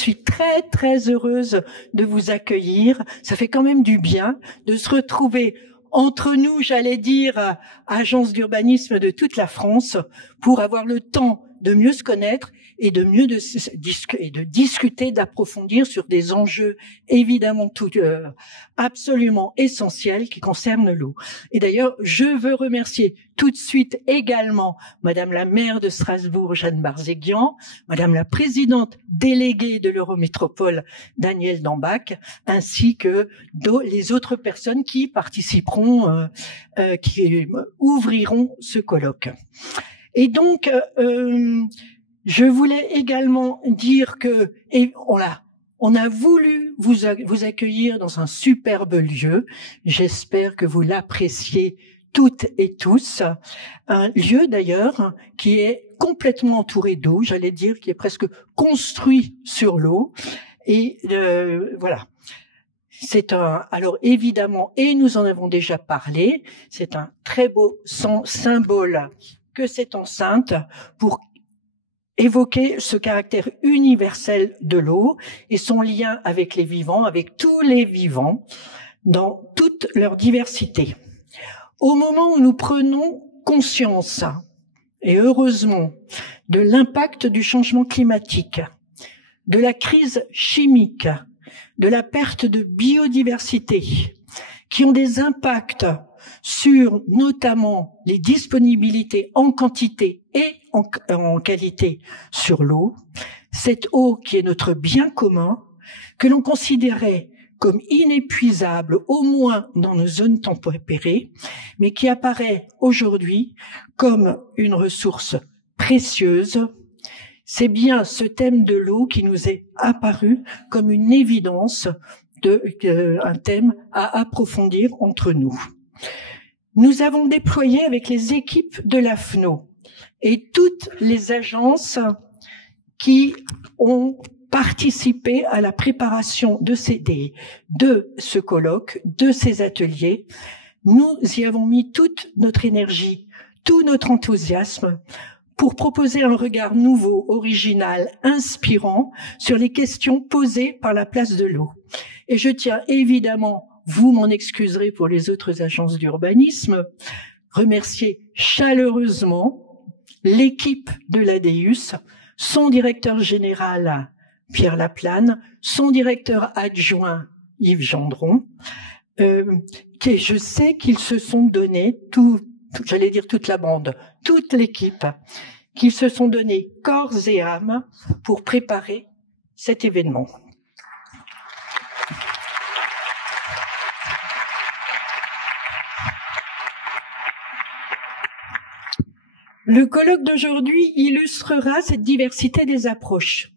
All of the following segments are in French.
suis très, très heureuse de vous accueillir. Ça fait quand même du bien de se retrouver entre nous, j'allais dire, agences d'urbanisme de toute la France, pour avoir le temps de mieux se connaître et de mieux discuter, d'approfondir sur des enjeux évidemment absolument essentiels qui concernent l'eau. Et d'ailleurs, je veux remercier tout de suite également Madame la maire de Strasbourg, Jeanne Barzéguian, Madame la présidente déléguée de l'Eurométropole, Danielle Dambach, ainsi que les autres personnes qui participeront, qui ouvriront ce colloque. Et donc, je voulais également dire que on a voulu vous accueillir dans un superbe lieu. J'espère que vous l'appréciez toutes et tous. Un lieu d'ailleurs qui est complètement entouré d'eau, j'allais dire, qui est presque construit sur l'eau. Et voilà. Alors évidemment, et nous en avons déjà parlé, c'est un très beau symbole que cette enceinte pour évoquer ce caractère universel de l'eau et son lien avec les vivants, avec tous les vivants, dans toute leur diversité. Au moment où nous prenons conscience, et heureusement, de l'impact du changement climatique, de la crise chimique, de la perte de biodiversité, qui ont des impacts sur notamment les disponibilités en quantité et en qualité sur l'eau, cette eau qui est notre bien commun, que l'on considérait comme inépuisable, au moins dans nos zones tempérées, mais qui apparaît aujourd'hui comme une ressource précieuse. C'est bien ce thème de l'eau qui nous est apparu comme une évidence, un thème à approfondir entre nous. Nous avons déployé avec les équipes de l'AFNO et toutes les agences qui ont participé à la préparation de ce colloque, de ces ateliers. Nous y avons mis toute notre énergie, tout notre enthousiasme pour proposer un regard nouveau, original, inspirant sur les questions posées par la place de l'eau. Et je tiens évidemment, vous m'en excuserez pour les autres agences d'urbanisme, remercier chaleureusement l'équipe de l'ADEUS, son directeur général Pierre Laplane, son directeur adjoint Yves Gendron, qui je sais qu'ils se sont donnés, j'allais dire toute la bande, toute l'équipe, qu'ils se sont donnés corps et âme pour préparer cet événement. Le colloque d'aujourd'hui illustrera cette diversité des approches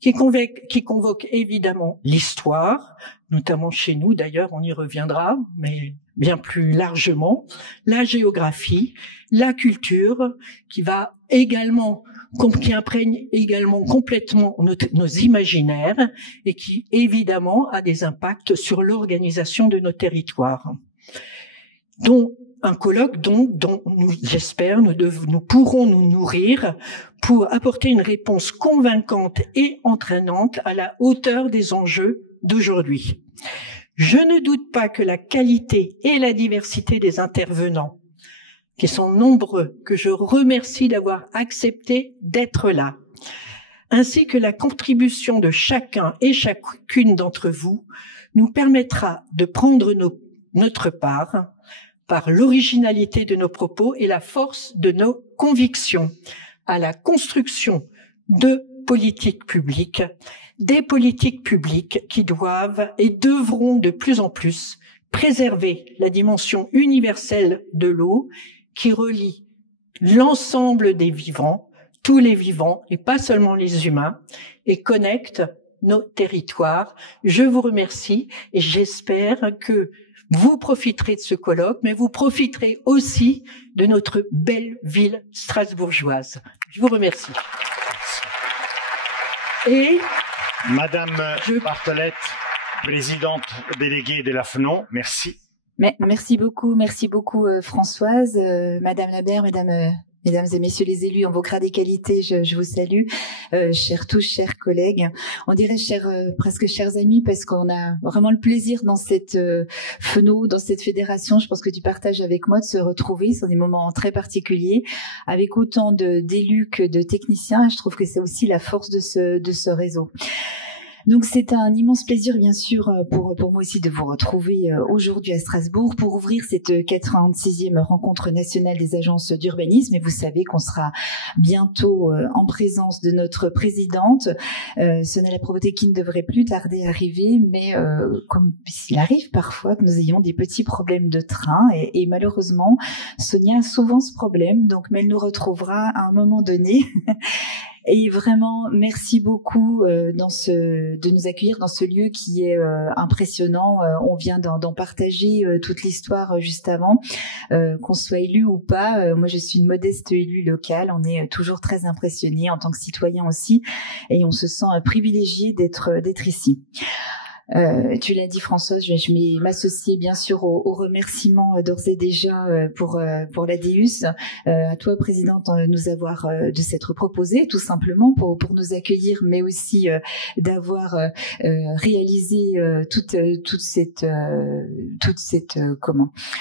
qui convoque évidemment l'histoire, notamment chez nous d'ailleurs, on y reviendra, mais bien plus largement, la géographie, la culture, qui imprègne également complètement nos imaginaires et qui évidemment a des impacts sur l'organisation de nos territoires. Donc, un colloque dont j'espère, nous pourrons nous nourrir pour apporter une réponse convaincante et entraînante à la hauteur des enjeux d'aujourd'hui. Je ne doute pas que la qualité et la diversité des intervenants, qui sont nombreux, que je remercie d'avoir accepté d'être là, ainsi que la contribution de chacun et chacune d'entre vous, nous permettra de prendre notre part par l'originalité de nos propos et la force de nos convictions à la construction de politiques publiques, des politiques publiques qui doivent et devront de plus en plus préserver la dimension universelle de l'eau qui relie l'ensemble des vivants, tous les vivants et pas seulement les humains, et connecte nos territoires. Je vous remercie et j'espère que vous profiterez de ce colloque, mais vous profiterez aussi de notre belle ville strasbourgeoise. Je vous remercie. Et Madame Bartholette, présidente déléguée de l'AFNO, merci. Merci beaucoup Françoise, Madame la maire, Mesdames Mesdames et messieurs les élus, en vos grades et qualités, je vous salue, chers tous, chers collègues. On dirait presque chers amis, parce qu'on a vraiment le plaisir dans cette FNO, dans cette fédération. Je pense que tu partages avec moi de se retrouver. Ce sont des moments très particuliers, avec autant d'élus que de techniciens. Je trouve que c'est aussi la force de ce réseau. Donc c'est un immense plaisir, bien sûr, pour moi aussi de vous retrouver aujourd'hui à Strasbourg pour ouvrir cette 86e rencontre nationale des agences d'urbanisme. Et vous savez qu'on sera bientôt en présence de notre présidente, Sonella Provoté, qui ne devrait plus tarder à arriver, mais comme il arrive parfois que nous ayons des petits problèmes de train, et malheureusement, Sonia a souvent ce problème, mais elle nous retrouvera à un moment donné. Et vraiment, merci beaucoup de nous accueillir dans ce lieu qui est impressionnant. On vient d'en partager toute l'histoire juste avant, qu'on soit élu ou pas. Moi, je suis une modeste élue locale. On est toujours très impressionnés en tant que citoyen aussi, et on se sent privilégié d'être ici. Tu l'as dit, Françoise, je vais m'associer bien sûr aux remerciements d'ores et déjà pour la DEUS, à toi, présidente, de s'être proposée tout simplement pour nous accueillir, mais aussi d'avoir réalisé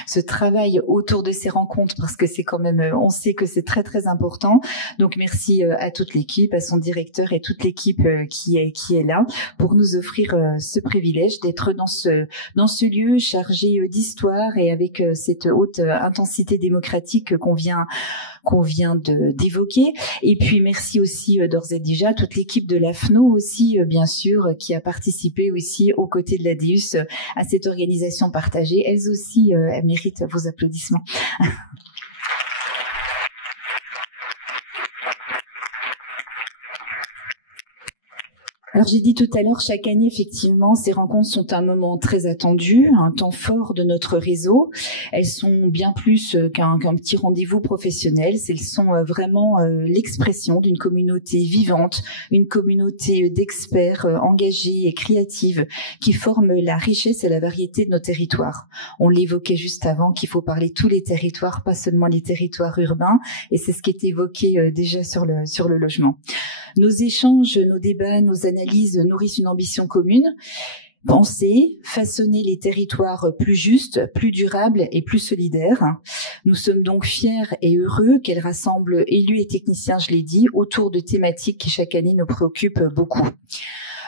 ce travail autour de ces rencontres, parce que c'est quand même, on sait que c'est très très important. Donc merci à toute l'équipe, à son directeur et toute l'équipe qui est là pour nous offrir ce privilège d'être dans ce lieu chargé d'histoire et avec cette haute intensité démocratique qu'on vient d'évoquer. Et puis merci aussi d'ores et déjà à toute l'équipe de la FNO aussi, bien sûr, qui a participé aussi aux côtés de la DEUS à cette organisation partagée. Elles aussi, elles méritent vos applaudissements. Alors j'ai dit tout à l'heure, chaque année, effectivement, ces rencontres sont un moment très attendu, un temps fort de notre réseau. Elles sont bien plus qu'un petit rendez-vous professionnel. Elles sont vraiment l'expression d'une communauté vivante, une communauté d'experts engagés et créatifs qui forment la richesse et la variété de nos territoires. On l'évoquait juste avant qu'il faut parler de tous les territoires, pas seulement les territoires urbains, et c'est ce qui est évoqué déjà sur le logement. Nos échanges, nos débats, nos analyses nourrissent une ambition commune. Penser, façonner les territoires plus justes, plus durables et plus solidaires. Nous sommes donc fiers et heureux qu'elle rassemble élus et techniciens, je l'ai dit, autour de thématiques qui chaque année nous préoccupent beaucoup.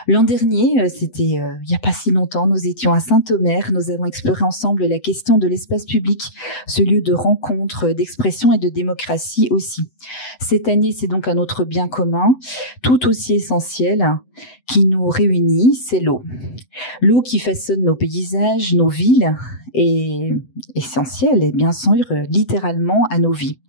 L'an dernier, c'était il n'y a pas si longtemps, nous étions à Saint-Omer, nous avons exploré ensemble la question de l'espace public, ce lieu de rencontre, d'expression et de démocratie aussi. Cette année, c'est donc un autre bien commun, tout aussi essentiel, qui nous réunit, c'est l'eau. L'eau qui façonne nos paysages, nos villes, est essentielle et bien sûr littéralement à nos vies.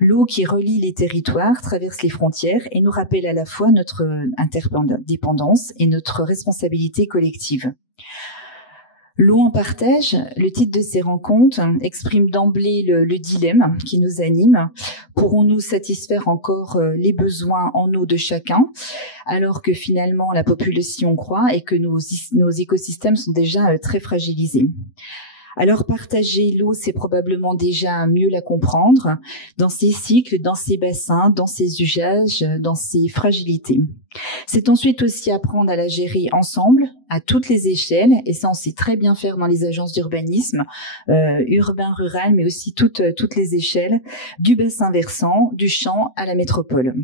L'eau qui relie les territoires, traverse les frontières et nous rappelle à la fois notre interdépendance et notre responsabilité collective. L'eau en partage, le titre de ces rencontres, exprime d'emblée le dilemme qui nous anime. Pourrons-nous satisfaire encore les besoins en eau de chacun, alors que finalement la population croît et que nos écosystèmes sont déjà très fragilisés? Alors partager l'eau, c'est probablement déjà mieux la comprendre dans ses cycles, dans ses bassins, dans ses usages, dans ses fragilités. C'est ensuite aussi apprendre à la gérer ensemble, à toutes les échelles, et ça on sait très bien faire dans les agences d'urbanisme, urbain, rural, mais aussi toutes les échelles, du bassin versant, du champ à la métropole.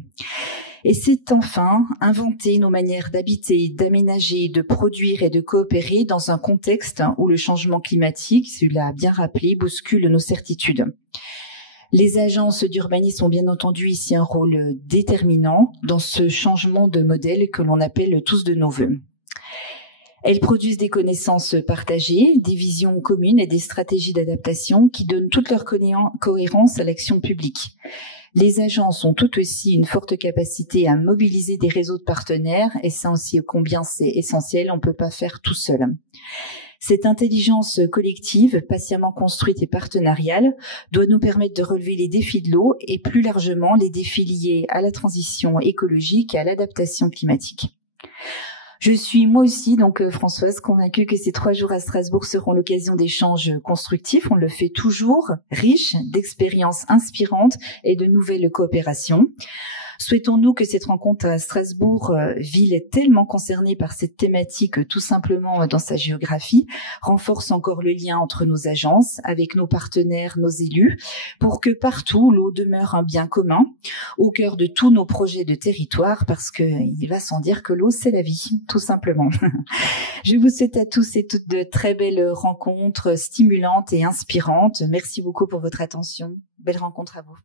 Et c'est enfin inventer nos manières d'habiter, d'aménager, de produire et de coopérer dans un contexte où le changement climatique, celui-là a bien rappelé, bouscule nos certitudes. Les agences d'urbanisme ont bien entendu ici un rôle déterminant dans ce changement de modèle que l'on appelle tous de nos voeux. Elles produisent des connaissances partagées, des visions communes et des stratégies d'adaptation qui donnent toute leur cohérence à l'action publique. Les agences ont tout aussi une forte capacité à mobiliser des réseaux de partenaires, et ça aussi combien c'est essentiel, on ne peut pas faire tout seul. Cette intelligence collective, patiemment construite et partenariale, doit nous permettre de relever les défis de l'eau et plus largement les défis liés à la transition écologique et à l'adaptation climatique. Je suis moi aussi, donc Françoise, convaincue que ces 3 jours à Strasbourg seront l'occasion d'échanges constructifs. On le fait toujours, riches d'expériences inspirantes et de nouvelles coopérations. Souhaitons-nous que cette rencontre à Strasbourg, ville tellement concernée par cette thématique tout simplement dans sa géographie, renforce encore le lien entre nos agences, avec nos partenaires, nos élus, pour que partout l'eau demeure un bien commun, au cœur de tous nos projets de territoire, parce que il va sans dire que l'eau c'est la vie, tout simplement. Je vous souhaite à tous et toutes de très belles rencontres stimulantes et inspirantes. Merci beaucoup pour votre attention. Belle rencontre à vous.